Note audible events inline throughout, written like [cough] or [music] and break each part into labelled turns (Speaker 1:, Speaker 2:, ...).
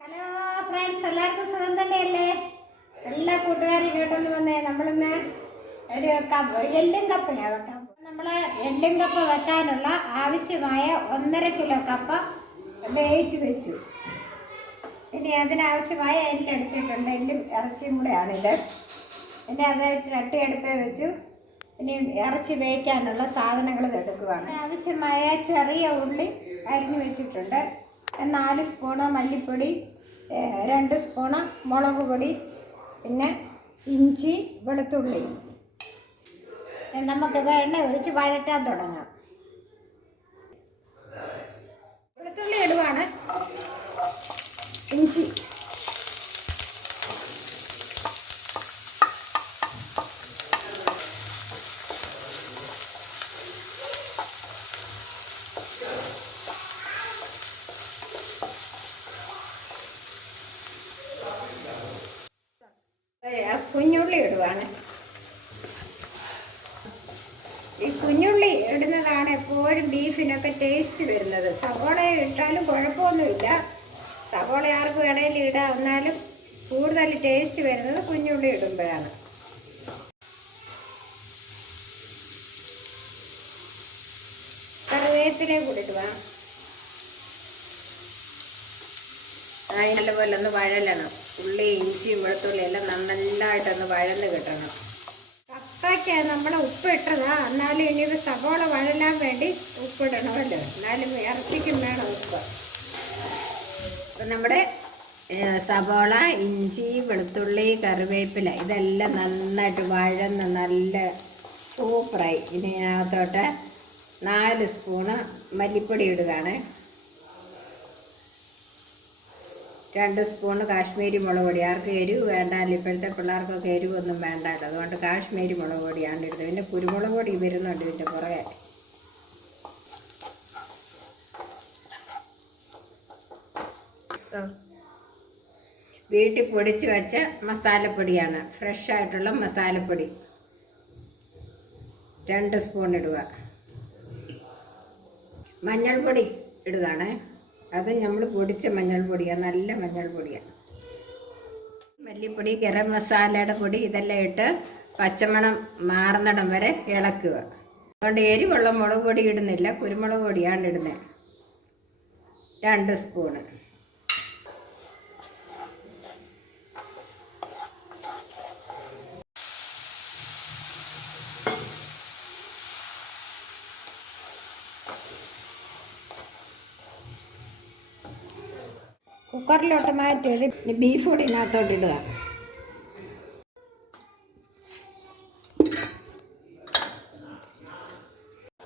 Speaker 1: Hello friends എല്ലാവർക്കും സുഖം തന്നെയല്ലേ? എല്ലാ കൂട്ടുകാരും വീട്ടിൽ വന്നേ നമ്മളിന്ന് ഒരു കപ്പ് എല്ലും കപ്പയാണ് വെക്കാം. നമ്മൾ എല്ലും കപ്പ വെക്കാനുള്ള ആവശ്യമായ ഒന്നര കിലോ കപ്പ വേവിച്ച് വെച്ചു. ഇനി അതിനാവശ്യമായ എല്ലെടുത്തിട്ടുണ്ട് എല്ലും ഇറച്ചിയും കൂടെയാണിത്. ഇനി അത് വെച്ച് ചട്ടി അടുപ്പേ വെച്ചു. ഇനി ഇറച്ചി വേവിക്കാനുള്ള സാധനങ്ങൾ എടുക്കുകയാണ് ആവശ്യമായ ചെറിയ ഉള്ളി അരിഞ്ഞു വെച്ചിട്ടുണ്ട്. നാല് സ്പൂണ് മല്ലിപ്പൊടി രണ്ട് സ്പൂണ് മുളക് പൊടി പിന്നെ ഇഞ്ചി വെളുത്തുള്ളി. നമുക്കിത് എണ്ണ ഒഴിച്ച് വഴറ്റാൻ തുടങ്ങാം. വെളുത്തുള്ളി ഇടുവാണ്. ഇഞ്ചി ഏഹ് കുഞ്ഞുള്ളി ഇടുവാണ് ഈ കുഞ്ഞുള്ളി ഇടുന്നതാണ് എപ്പോഴും ബീഫിനൊക്കെ ടേസ്റ്റ് വരുന്നത്. സവോള ഇട്ടാലും കുഴപ്പമൊന്നുമില്ല. സവോള ആർക്കും ഇടയിൽ ഇടാം. എന്നാലും കൂടുതൽ ടേസ്റ്റ് വരുന്നത് കുഞ്ഞുള്ളി ഇടുമ്പോഴാണ്. കറിവേപ്പിലേ കൂടി ഇടുക.
Speaker 2: അതിനെ നല്ലപോലെ ഒന്ന് വഴലണം. ഉള്ളി ഇഞ്ചിയും വെളുത്തുള്ളി എല്ലാം നന്നായിട്ടൊന്ന് വഴന്ന് കിട്ടണം.
Speaker 1: കപ്പയ്ക്ക് നമ്മൾ ഉപ്പ് ഇട്ടതാ. എന്നാലും ഇനി ഇത് സവോള വഴലാൻ വേണ്ടി ഉപ്പിടണമല്ലോ എന്നാലും ഇറച്ചിക്കും വേണം ഉപ്പ്.
Speaker 2: അപ്പം നമ്മുടെ സവോള ഇഞ്ചി വെളുത്തുള്ളി കറിവേപ്പില ഇതെല്ലാം നന്നായിട്ട് വഴന്ന് നല്ല സൂപ്പറായി. ഇതിനകത്തോട്ട് നാല് സ്പൂണ് മല്ലിപ്പൊടി ഇടുകയാണ്. രണ്ട് സ്പൂൺ കാശ്മീരി മുളക് പൊടി. ആർക്ക് എരിവ് വേണ്ടല്ലോ ഇപ്പോഴത്തെ പിള്ളേർക്കൊക്കെ എരിവൊന്നും വേണ്ടല്ലോ അതുകൊണ്ട് കാശ്മീരി മുളക് പൊടിയാണ് ഇടുന്നത്. പിന്നെ കുരുമുളക് പൊടി വരുന്നുണ്ട് ഇതിന്റെ പുറകെ. വീട്ടിൽ പൊടിച്ച് വെച്ച മസാലപ്പൊടിയാണ്. ഫ്രഷ് ആയിട്ടുള്ള മസാലപ്പൊടി. രണ്ട് സ്പൂൺ ഇടുക. മഞ്ഞൾപ്പൊടി ഇടുകയാണ്. അത് നമ്മൾ പൊടിച്ച മഞ്ഞൾപ്പൊടിയാണ് നല്ല മഞ്ഞൾപ്പൊടിയാണ് മല്ലിപ്പൊടി ഗരം മസാലയുടെ പൊടി ഇതെല്ലാം ഇട്ട് പച്ചമണം മാറുന്നിടം വരെ ഇളക്കുക. അതുകൊണ്ട് എരിവുള്ള മുളക് പൊടി ഇടുന്നില്ല കുരുമുളക് പൊടിയാണ് ഇടുന്നത്. രണ്ട് സ്പൂണ്.
Speaker 1: കുക്കറിലോട്ട് മാറ്റിയത്
Speaker 2: ബീഫ് കൂടി ഇതിനകത്തോട്ട് ഇടുക.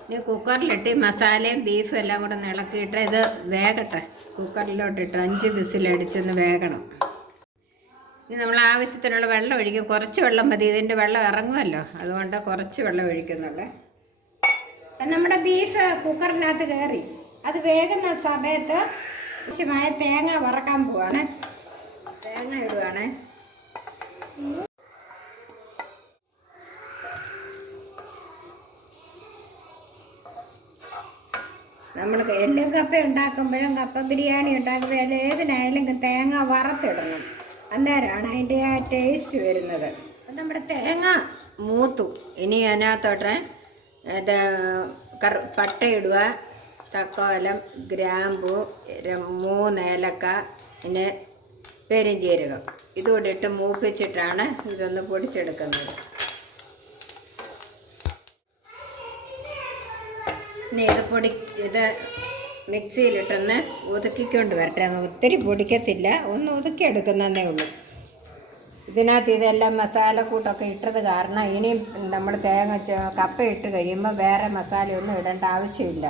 Speaker 2: ഇനി കുക്കറിലിട്ട് മസാലയും ബീഫും എല്ലാം കൂടെ ഇളക്കിയിട്ട് ഇത് വേകട്ടെ. കുക്കറിലോട്ടിട്ട് അഞ്ച് വിസിലടിച്ചൊന്ന് വേകണം. ഇനി നമ്മൾ ആവശ്യത്തിനുള്ള വെള്ളം ഒഴിക്കും. കുറച്ച് വെള്ളം മതി. ഇതിന്റെ വെള്ളം ഇറങ്ങുമല്ലോ. അതുകൊണ്ട് കുറച്ച് വെള്ളം ഒഴിക്കുന്നുള്ളേ.
Speaker 1: നമ്മുടെ ബീഫ് കുക്കറിനകത്ത് കയറി. അത് വേകുന്ന സമയത്ത് ആവശ്യമായ തേങ്ങ വറക്കാൻ പോവാണ്.
Speaker 2: തേങ്ങ ഇടുവാണ്.
Speaker 1: നമ്മൾ എല്ലും കപ്പ ഉണ്ടാക്കുമ്പോഴും കപ്പ ബിരിയാണി ഉണ്ടാക്കുമ്പോഴും ഏതിനായാലും തേങ്ങ വറുത്തിടണം. അന്നേരമാണ് അതിന്റെ ആ ടേസ്റ്റ് വരുന്നത്. അപ്പം നമ്മുടെ തേങ്ങ
Speaker 2: മൂത്തു. ഇനി അതിനകത്തോട്ടെ ഇത് കർ പട്ട ഇടുക. തക്കോലം ഗ്രാമ്പു മൂന്ന് ഏലക്ക പിന്നെ പെരിഞ്ചീരകം ഇതുകൂടെ ഇട്ട് മൂപ്പിച്ചിട്ടാണ് ഇതൊന്ന് പൊടിച്ചെടുക്കുന്നത്. ഇനി ഇത് പൊടി ഇത് മിക്സിയിലിട്ടൊന്ന് ഒതുക്കിക്കൊണ്ട് വരട്ടെ. ഒത്തിരി പൊടിക്കത്തില്ല. ഒന്ന് ഒതുക്കിയെടുക്കുന്നതേ ഉള്ളൂ. ഇതിനകത്ത് ഇതെല്ലാം മസാലക്കൂട്ടൊക്കെ ഇട്ടത് കാരണം ഇനിയും നമ്മൾ തേങ്ങ കപ്പ ഇട്ട് കഴിയുമ്പോൾ വേറെ മസാലയൊന്നും ഇടേണ്ട ആവശ്യമില്ല.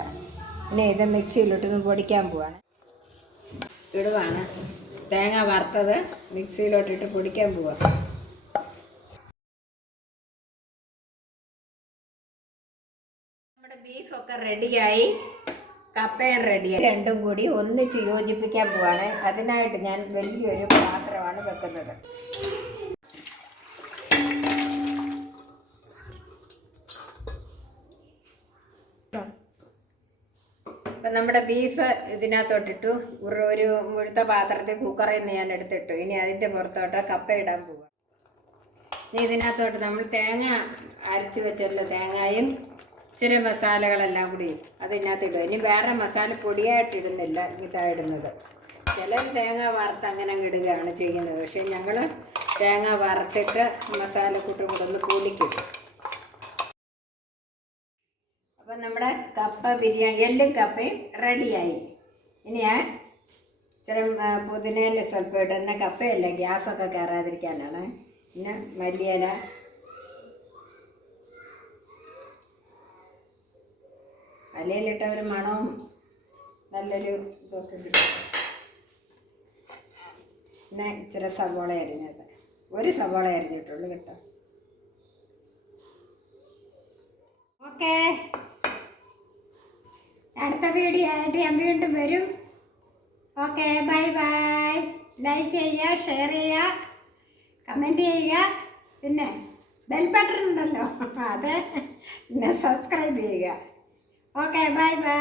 Speaker 2: ഇനി ഇത് മിക്സിയിലിട്ടൊന്ന് പൊടിക്കാൻ പോവാണ്. ഇടുവാണ് തേങ്ങ വറുത്തത് മിക്സിയിലോട്ടിട്ട് പൊടിക്കാൻ പോവാ. നമ്മുടെ ബീഫൊക്കെ റെഡിയായി. കപ്പയും റെഡിയായി. രണ്ടും കൂടി ഒന്നിച്ച് യോജിപ്പിക്കാൻ പോവാണ്. അതിനായിട്ട് ഞാൻ വലിയൊരു പാത്രമാണ് വെക്കുന്നത്. അപ്പം നമ്മുടെ ബീഫ് ഇതിനകത്തോട്ടിട്ടു. ഒരു മുഴുത്ത പാത്രത്തിൽ കുക്കറിൽ നിന്ന് ഞാൻ എടുത്തിട്ടു. ഇനി അതിന്റെ പുറത്തോട്ട് കപ്പ ഇടാൻ പോവാം. ഇനി ഇതിനകത്തോട്ട് നമ്മൾ തേങ്ങ അരച്ച് വെച്ചിട്ടുള്ള തേങ്ങയും ഇച്ചിരി മസാലകളെല്ലാം കൂടി അതിനകത്ത് ഇടും. ഇനി വേറെ മസാല പൊടിയായിട്ട് ഇടുന്നില്ല ഇതാ ഇടുന്നത്. ചിലർ തേങ്ങ വറുത്ത് അങ്ങനെ അങ്ങ് ഇടുകയാണ് ചെയ്യുന്നത്. പക്ഷേ ഞങ്ങൾ തേങ്ങ വറുത്തിട്ട് മസാലക്കൂട്ടും കൂടെ ഒന്ന് കൂടിക്കിട്ടും അപ്പം നമ്മുടെ കപ്പ ബിരിയാണി എല്ലും കപ്പയും റെഡിയായി. ഇനി ഞാൻ ഇച്ചിരി പുതിനയിൽ സ്വല്പം ഇടുന്ന കപ്പയല്ല ഗ്യാസൊക്കെ കയറാതിരിക്കാനാണ്. പിന്നെ മല്ലിയില. മല്ലിയിലിട്ട ഒരു മണവും നല്ലൊരു ഇതൊക്കെ കിട്ടും. പിന്നെ ഇച്ചിരി സവോള അരിഞ്ഞത്. ഒരു സവോള അരിഞ്ഞിട്ടുള്ളൂ കേട്ടോ.
Speaker 1: ഓക്കെ. അടുത്ത വീഡിയോ ആയിട്ട് ഞാൻ വീണ്ടും വരും. ഓക്കെ ബൈ ബൈ ലൈക്ക് ചെയ്യുക ഷെയർ ചെയ്യുക കമന്റ് ചെയ്യുക. പിന്നെ ബെൽ ബട്ടൺ ഉണ്ടല്ലോ. [laughs] അത്. പിന്നെ സബ്സ്ക്രൈബ് ചെയ്യുക. Okay bye by